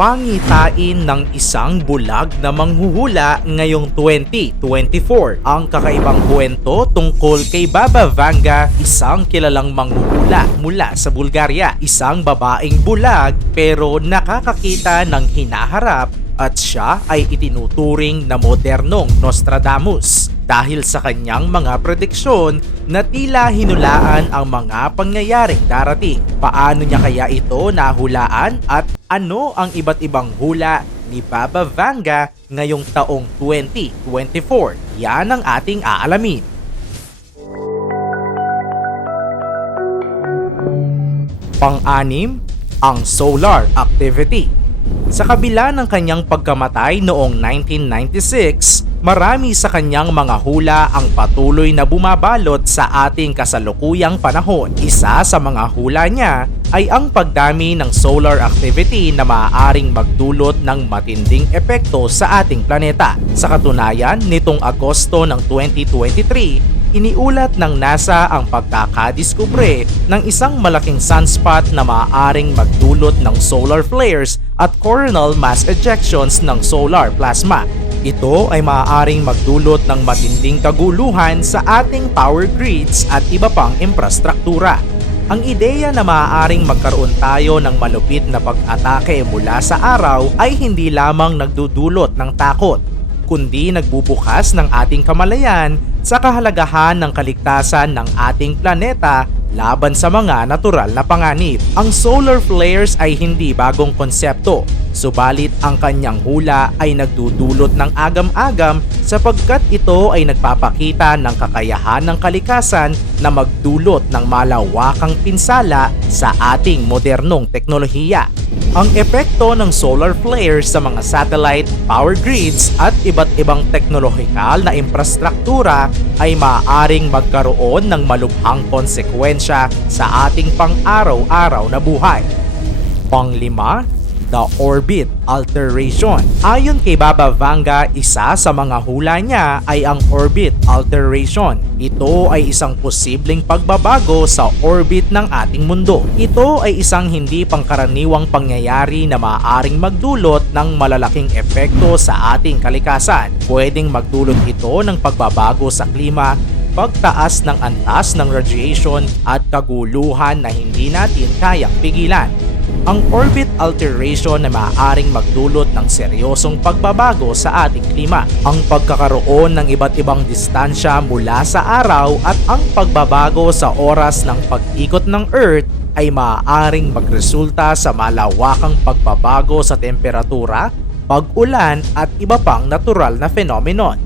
Pangitain ng isang bulag na manghuhula ngayong 2024. Ang kakaibang kwento tungkol kay Baba Vanga, isang kilalang manghuhula mula sa Bulgaria. Isang babaeng bulag pero nakakakita ng hinaharap at siya ay itinuturing na modernong Nostradamus dahil sa kanyang mga prediksyon na tila hinulaan ang mga pangyayaring darating. Paano niya kaya ito nahulaan at ano ang iba't ibang hula ni Baba Vanga ngayong taong 2024? Yan ang ating aalamin. Pang-anim, ang solar activity. Sa kabila ng kanyang pagkamatay noong 1996, marami sa kanyang mga hula ang patuloy na bumabalot sa ating kasalukuyang panahon. Isa sa mga hula niya ay ang pagdami ng solar activity na maaaring magdulot ng matinding epekto sa ating planeta. Sa katunayan, nitong Agosto ng 2023, iniulat ng NASA ang pagkakadiskubre ng isang malaking sunspot na maaaring magdulot ng solar flares at coronal mass ejections ng solar plasma. Ito ay maaaring magdulot ng matinding kaguluhan sa ating power grids at iba pang infrastruktura. Ang ideya na maaaring magkaroon tayo ng malupit na pag-atake mula sa araw ay hindi lamang nagdudulot ng takot, kundi nagbubukas ng ating kamalayan sa kahalagahan ng kaligtasan ng ating planeta laban sa mga natural na panganib. Ang solar flares ay hindi bagong konsepto, subalit ang kanyang hula ay nagdudulot ng agam-agam sapagkat ito ay nagpapakita ng kakayahan ng kalikasan na magdulot ng malawakang pinsala sa ating modernong teknolohiya. Ang epekto ng solar flares sa mga satellite, power grids at iba't ibang teknolohikal na infrastruktura ay maaaring magkaroon ng malubhang konsekwensya sa ating pang-araw-araw na buhay. Panglima, the orbit alteration. Ayon kay Baba Vanga, isa sa mga hula niya ay ang orbit alteration. Ito ay isang posibleng pagbabago sa orbit ng ating mundo. Ito ay isang hindi pangkaraniwang pangyayari na maaaring magdulot ng malalaking epekto sa ating kalikasan. Pwedeng magdulot ito ng pagbabago sa klima, pagtaas ng antas ng radiation at kaguluhan na hindi natin kayang pigilan. Ang orbit alteration na maaaring magdulot ng seryosong pagbabago sa ating klima, ang pagkakaroon ng iba't ibang distansya mula sa araw at ang pagbabago sa oras ng pag-ikot ng Earth ay maaaring magresulta sa malawakang pagbabago sa temperatura, pag-ulan at iba pang natural na phenomenon.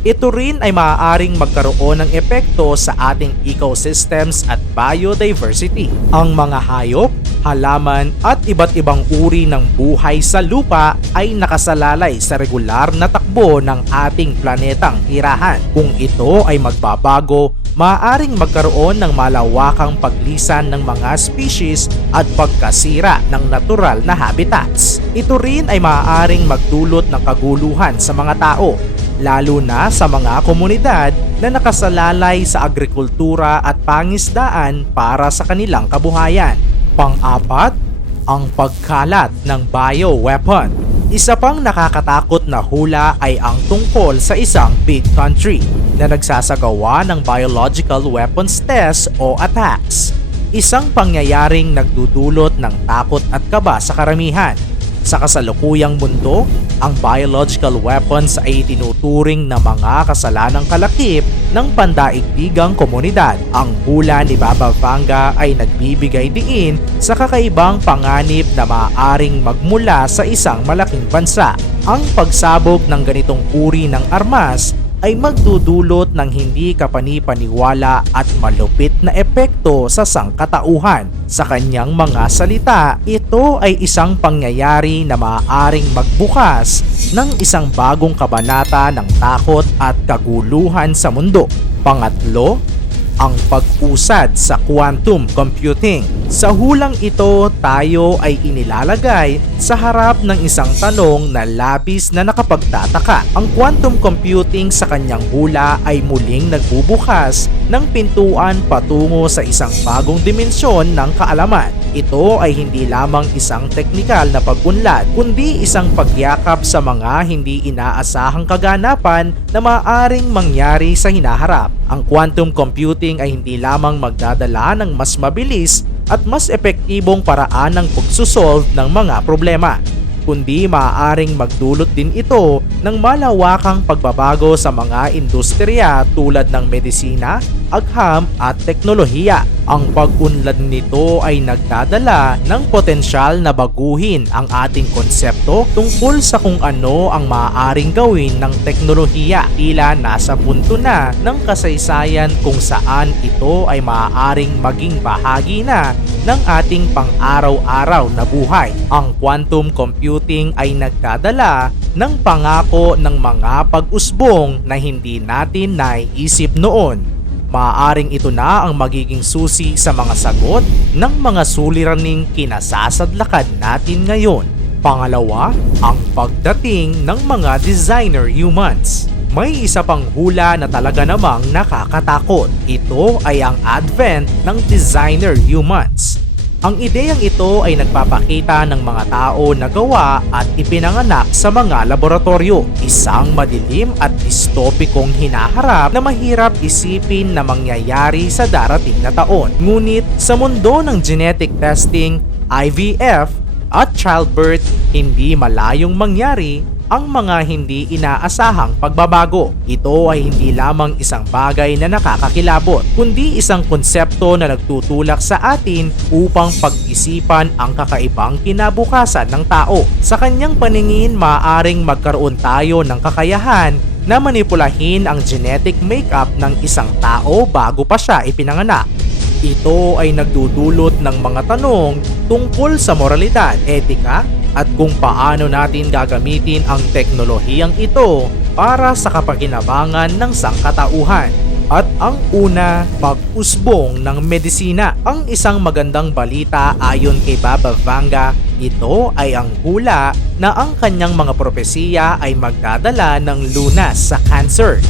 Ito rin ay maaaring magkaroon ng epekto sa ating ecosystems at biodiversity. Ang mga hayop, halaman at iba't ibang uri ng buhay sa lupa ay nakasalalay sa regular na takbo ng ating planetang tirahan. Kung ito ay magbabago, maaaring magkaroon ng malawakang paglisan ng mga species at pagkasira ng natural na habitats. Ito rin ay maaaring magdulot ng kaguluhan sa mga tao, lalo na sa mga komunidad na nakasalalay sa agrikultura at pangisdaan para sa kanilang kabuhayan. Pang-apat, ang pagkalat ng bioweapon. Isa pang nakakatakot na hula ay ang tungkol sa isang big country na nagsasagawa ng biological weapons test o attacks. Isang pangyayaring nagdudulot ng takot at kaba sa karamihan. Sa kasalukuyang mundo, ang biological weapons ay tinuturing na mga kasalanang kalakip ng pandaigdigang komunidad. Ang hula ni Baba Vanga ay nagbibigay diin sa kakaibang panganib na maaaring magmula sa isang malaking bansa. Ang pagsabog ng ganitong uri ng armas ay magdudulot ng hindi kapani-paniwala at malupit na epekto sa sangkatauhan. Sa kanyang mga salita, ito ay isang pangyayari na maaaring magbukas ng isang bagong kabanata ng takot at kaguluhan sa mundo. Pangatlo, ang pag-usad sa quantum computing. Sa hulang ito, tayo ay inilalagay sa harap ng isang tanong na labis na nakapagtataka. Ang quantum computing sa kanyang hula ay muling nagbubukas ng pintuan patungo sa isang bagong dimensyon ng kaalaman. Ito ay hindi lamang isang teknikal na pag-unlad, kundi isang pagyakap sa mga hindi inaasahang kaganapan na maaaring mangyari sa hinaharap. Ang quantum computing ay hindi lamang magdadala ng mas mabilis at mas epektibong paraan ng pagsusolve ng mga problema, kundi maaaring magdulot din ito ng malawakang pagbabago sa mga industriya tulad ng medisina, agham at teknolohiya. Ang pag-unlad nito ay nagdadala ng potensyal na baguhin ang ating konsepto tungkol sa kung ano ang maaaring gawin ng teknolohiya. Tila nasa punto na ng kasaysayan kung saan ito ay maaaring maging bahagi na ng ating pang-araw-araw na buhay. Ang quantum computing ay nagdadala ng pangako ng mga pag-usbong na hindi natin naiisip noon. Maaaring ito na ang magiging susi sa mga sagot ng mga suliraning kinasasadlakan natin ngayon. Pangalawa, ang pagdating ng mga designer humans. May isa pang hula na talaga namang nakakatakot. Ito ay ang advent ng designer humans. Ang ideyang ito ay nagpapakita ng mga tao na gawa at ipinanganak sa mga laboratorio. Isang madilim at distopikong hinaharap na mahirap isipin na mangyayari sa darating na taon. Ngunit sa mundo ng genetic testing, IVF at childbirth, hindi malayong mangyari ang mga hindi inaasahang pagbabago. Ito ay hindi lamang isang bagay na nakakakilabot, kundi isang konsepto na nagtutulak sa atin upang pag-isipan ang kakaibang kinabukasan ng tao. Sa kanyang paningin, maaaring magkaroon tayo ng kakayahan na manipulahin ang genetic makeup ng isang tao bago pa siya ipinanganak. Ito ay nagdudulot ng mga tanong tungkol sa moralidad, etika, at kung paano natin gagamitin ang teknolohiyang ito para sa kapakinabangan ng sangkatauhan. At ang una, pag-usbong ng medisina. Ang isang magandang balita ayon kay Baba Vanga, ito ay ang hula na ang kanyang mga propesiya ay magdadala ng lunas sa cancer.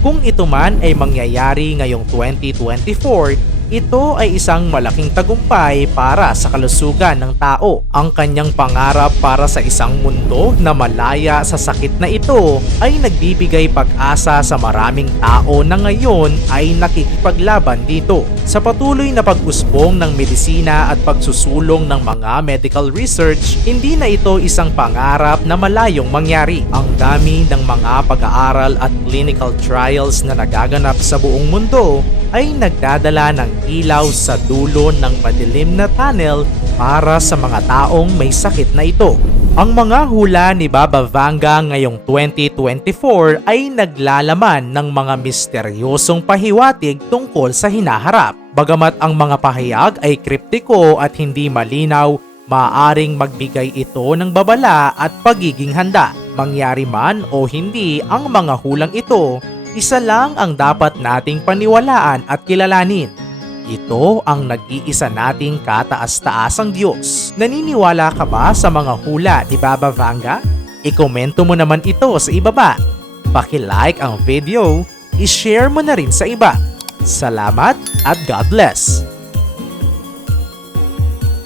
Kung ito man ay mangyayari ngayong 2024, ito ay isang malaking tagumpay para sa kalusugan ng tao. Ang kanyang pangarap para sa isang mundo na malaya sa sakit na ito ay nagbibigay pag-asa sa maraming tao na ngayon ay nakikipaglaban dito. Sa patuloy na pag-usbong ng medisina at pagsusulong ng mga medical research, hindi na ito isang pangarap na malayong mangyari. Ang dami ng mga pag-aaral at clinical trials na nagaganap sa buong mundo ay nagdadala ng ilaw sa dulo ng madilim na tunnel para sa mga taong may sakit na ito. Ang mga hula ni Baba Vanga ngayong 2024 ay naglalaman ng mga misteryosong pahiwatig tungkol sa hinaharap. Bagamat ang mga pahayag ay kriptiko at hindi malinaw, maaaring magbigay ito ng babala at pagiging handa. Mangyari man o hindi ang mga hulang ito, isa lang ang dapat nating paniwalaan at kilalanin. Ito ang nag-iisa nating kataas-taasang Diyos. Naniniwala ka ba sa mga hula ni Baba Vanga? I-komento mo naman ito sa ibaba. Paki-like ang video, i-share mo na rin sa iba. Salamat at God bless!